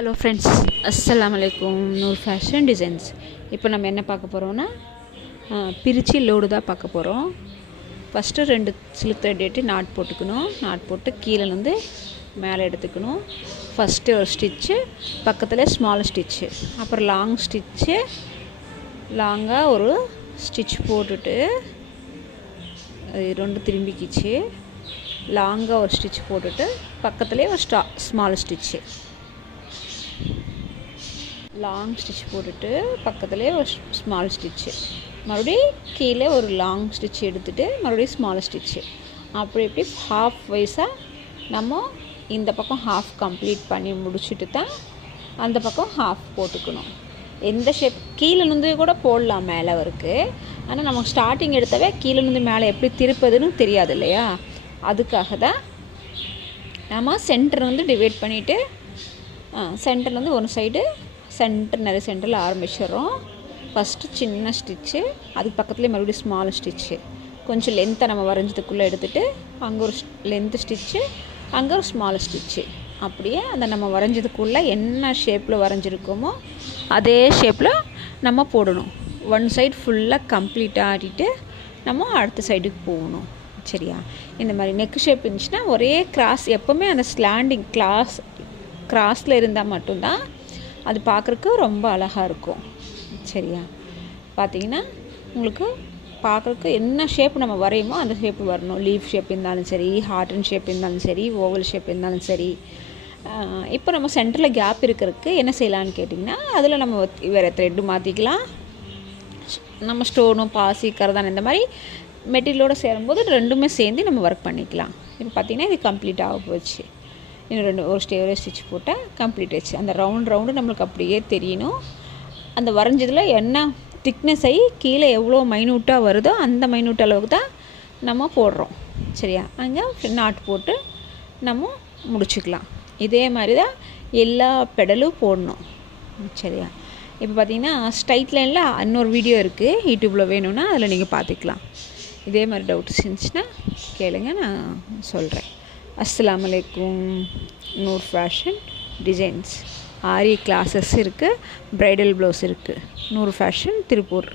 Hello friends, அஸ்ஸலாமு அலைக்கும். Noor fashion designs. இப்போ நம்ம என்ன பார்க்க போகிறோன்னா, பிரித்து லோடு தான் பார்க்க போகிறோம். ஃபஸ்ட்டு 2 சில்க் த்ரெட் எடுத்து நாட் போட்டுக்கணும். நாட் போட்டு கீழே வந்து மேலே எடுத்துக்கணும். ஃபஸ்ட்டு ஒரு ஸ்டிச்சு, பக்கத்தில் ஸ்மால் ஸ்டிச்சு, அப்புறம் லாங் ஸ்டிச்சு, லாங்காக ஒரு ஸ்டிச் போட்டுட்டு ரெண்டு திரும்பிக்கிச்சு, லாங்காக ஒரு ஸ்டிச் போட்டுட்டு பக்கத்துலேயே ஒரு ஸ்மால் ஸ்டிச்சு, லாங் ஸ்டிச் போட்டுட்டு பக்கத்துலேயே ஒரு ஸ்மால் ஸ்டிச்சு, மறுபடியும் கீழே ஒரு லாங் ஸ்டிச் எடுத்துகிட்டு மறுபடியும் ஸ்மால் ஸ்டிச்சு, அப்படி இப்படி ஹாஃப் வைஸாக நம்ம இந்த பக்கம் ஹாஃப் கம்ப்ளீட் பண்ணி முடிச்சுட்டு தான் அந்த பக்கம் ஹாஃப் போட்டுக்கணும். எந்த ஷேப் கீழே இருந்து கூட போடலாம் மேலே வருக்கு. ஆனால் நம்ம ஸ்டார்டிங் எடுத்தவே கீழே இருந்து மேலே எப்படி திருப்பதுன்னு தெரியாது இல்லையா? அதுக்காக தான் நம்ம சென்டர் வந்து டிவைட் பண்ணிவிட்டு சென்டர்லேருந்து ஒரு சைடு நிறைய சென்டரில் ஆரம்பிச்சிடுறோம். ஃபஸ்ட்டு சின்ன ஸ்டிச்சு, அதுக்கு பக்கத்துலேயே மறுபடியும் ஸ்மால் ஸ்டிச்சு, கொஞ்சம் லென்த்தை நம்ம வரைஞ்சதுக்குள்ளே எடுத்துகிட்டு அங்கே ஒரு லென்த்து ஸ்டிச்சு, அங்கே ஒரு ஸ்மால் ஸ்டிச்சு, அப்படியே அந்த நம்ம வரைஞ்சதுக்குள்ளே என்ன ஷேப்பில் வரைஞ்சிருக்கோமோ அதே ஷேப்பில் நம்ம போடணும். ஒன் சைடு ஃபுல்லாக கம்ப்ளீட்டாக ஆடிட்டு நம்ம அடுத்த சைடுக்கு போகணும். சரியா? இந்த மாதிரி நெக் ஷேப் இருந்துச்சுன்னா ஒரே கிராஸ், எப்போவுமே அந்த ஸ்லாண்டிங் கிராஸில் இருந்தால் மட்டும்தான் அது பார்க்குறக்கு ரொம்ப அழகாக இருக்கும். சரியா? பார்த்திங்கன்னா உங்களுக்கு பார்க்குறக்கு என்ன ஷேப் நம்ம வரையுமோ அந்த ஷேப்பு வரணும். லீஃப் ஷேப் இருந்தாலும் சரி, ஹார்டன் ஷேப் இருந்தாலும் சரி, ஓவல் ஷேப் இருந்தாலும் சரி. இப்போ நம்ம சென்டரில் கேப் இருக்கிறதுக்கு என்ன செய்யலான்னு கேட்டிங்கன்னா, அதில் நம்ம வேறு த்ரெட்டு மாற்றிக்கலாம். நம்ம ஸ்டோனும் பாசி கரதான் இந்த மாதிரி மெட்டீரியலோடு சேரும்போது ரெண்டுமே சேர்ந்து நம்ம ஒர்க் பண்ணிக்கலாம். இப்போ பார்த்திங்கன்னா இது கம்ப்ளீட் ஆக போச்சு. இன்னும் ஒரு ஸ்டிச் போட்டால் கம்ப்ளீட் ஆச்சு. அந்த ரவுண்டு நம்மளுக்கு அப்படியே தெரியணும். அந்த வரைஞ்சதில் என்ன திக்னஸ் ஆகி கீழே எவ்வளோ மைன்யூட்டாக வருதோ அந்த மைன்யூட் அளவுக்கு தான் நம்ம போடுறோம். சரியா? அங்கே நாட் போட்டு நம்ம முடிச்சுக்கலாம். இதே மாதிரி தான் எல்லா பெடலும் போடணும். சரியா? இப்போ பார்த்திங்கன்னா ஸ்ட்ரைட் லைனில் இன்னொரு வீடியோ இருக்குது, யூடியூப்பில் வேணும்னா அதில் நீங்கள் பார்த்துக்கலாம். இதே மாதிரி டவுட்ஸ் இருந்துச்சுன்னா கேளுங்க, நான் சொல்கிறேன். அஸ்ஸலாமு அலைக்கும். நூர் ஃபேஷன் டிசைன்ஸ் ஆரி கிளாஸஸ் இருக்குது, ப்ரைடல் ப்ளவுஸ் இருக்குது. நூர் ஃபேஷன் திருப்பூர்.